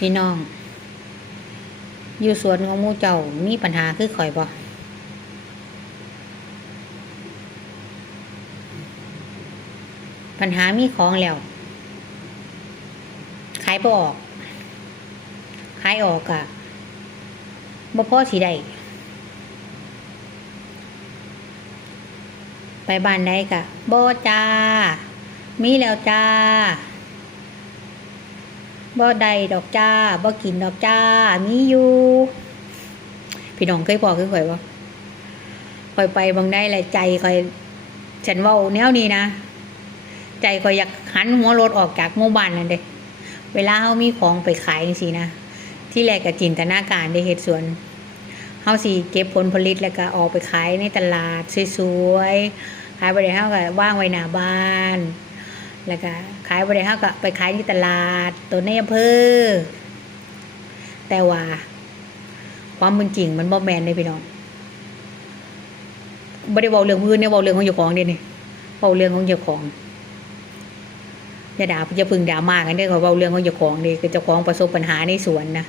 พี่น้อง อยู่สวนของมูเจ้ามีปัญหาคือข่อยบ่ปัญหามีของแล้ว ขายบ่ออก ขายออกอะบ่พอสิได้ไปบ้านใดกะบ่จ้า มีแล้วจ้า บ่ได้ดอกจ้าบ่กินดอกจ้า มีอยู่ พี่น้องเคยบอกคือข่อยบ่ข่อยไปบางได้แหละใจข่อยฉันว้าแนวนี้นะใจข่อยอยากหันหัวรถออกจากหมู่บ้านนั่นเด้เวลาเฮามีของไปขายจังซี่นะที่แรกก็จินตนาการได้เฮ็ดสวนเฮาสิเก็บผลผลิตแล้วก็ออกไปขายในตลาดสวยๆขายบ่ได้เฮาก็ว่างไว้หน้าบ้าน แล้วก็ ขายบ่ได้เฮาก็ไปขายที่ตลาด ตัวในอำเภอ แต่ว่า ความเป็นจริงมันบ่แม่นเด้พี่น้องบ่ได้เว้าเรื่องผู้อื่นเนี่ยเว้าเรื่องของเจ้าของเด้นี่เว้าเรื่องของเจ้าของอย่าด่าอย่าพึ่งด่ามากันเด้อเขาเว้าเรื่องของเจ้าของนี่คือเจ้าของประสบปัญหาในสวนนะ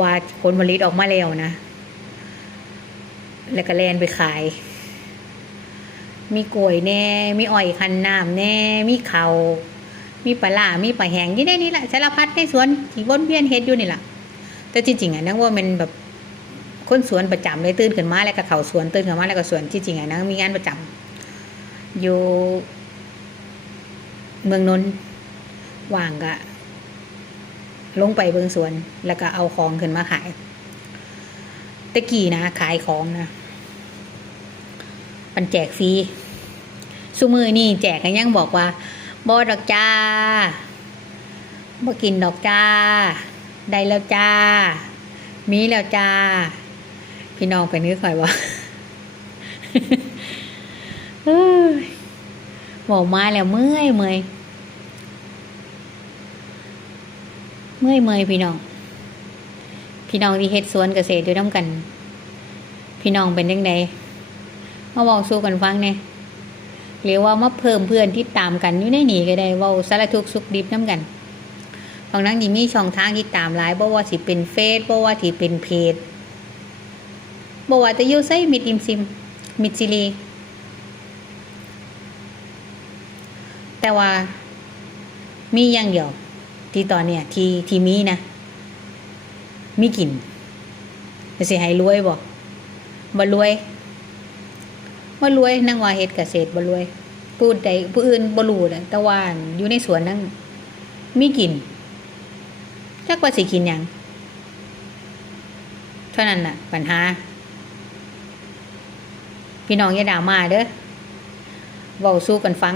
ว่าผลผลิตออกมาแล้วนะ แล้วก็แลนไปขาย มีกล้วยแน่ มีอ้อยคันน้ำแน่ มีเขามีปลามีปลาแหงที่ได้นี่แหละสารพัดในสวนที่วนเวียนเฮ็ดอยู่นี่แหละแต่จริงๆอะนังว่ามันแบบคนสวนประจำเลยตื่นขึ้นมาแล้วก็เขาสวนตื่นขึ้นมาแล้วก็สวนจริงๆอะนังมีงานประจำอยู่เมืองนนท์ว่างก็ลงไปเบิงสวนแล้วก็เอาของขึ้นมาขายตะกี้นะขายของนะ มันแจกฟรีสุมือนี่แจกกันยังบอกว่าบอดอกจ้าบ่กินดอกจ้า ได้แล้วจ้า มีแล้วจ้า พี่น้องไปนึกค่อยว่าบอกมาแล้วเมื่อยเมื่อยเมื่อยเมื่อยพี่น้อง พี่น้องที่เฮ็ดสวนเกษตรอยู่น้ำกัน พี่น้องเป็นยังไง มาบอกสู้กันฟังเนี่ยหรือว่ามาเพิ่มเพื่อนที่ตามกันอยู่ในหนีก็ได้เว่าสารทุกสุขดิบน้ำกันของนั้นที่มีช่องทางที่ตามหลายบ่ว่าสิเป็นเฟซบ่ว่าสิเป็นเพจบ่ว่าจะอยู่ไซมิดอิมซิม มิดซิลีแต่ว่ามีอย่างเดียว ที่ตอนเนี้ยที่ที่มีนะ มีกลิ่นจะสิให้รวยบ่บ่รวย บ่รวยนั่งว่าเฮ็ดเกษตรบ่รวยผู้ใดผู้อื่นบ่รู้นะแต่ว่าอยู่ในสวนนั่งมีกลิ่นจักว่าสิกินหยังเท่านั้นน่ะ ปัญหา พี่น้องอย่าด่ามาเด้อเว้าสู้กันฟัง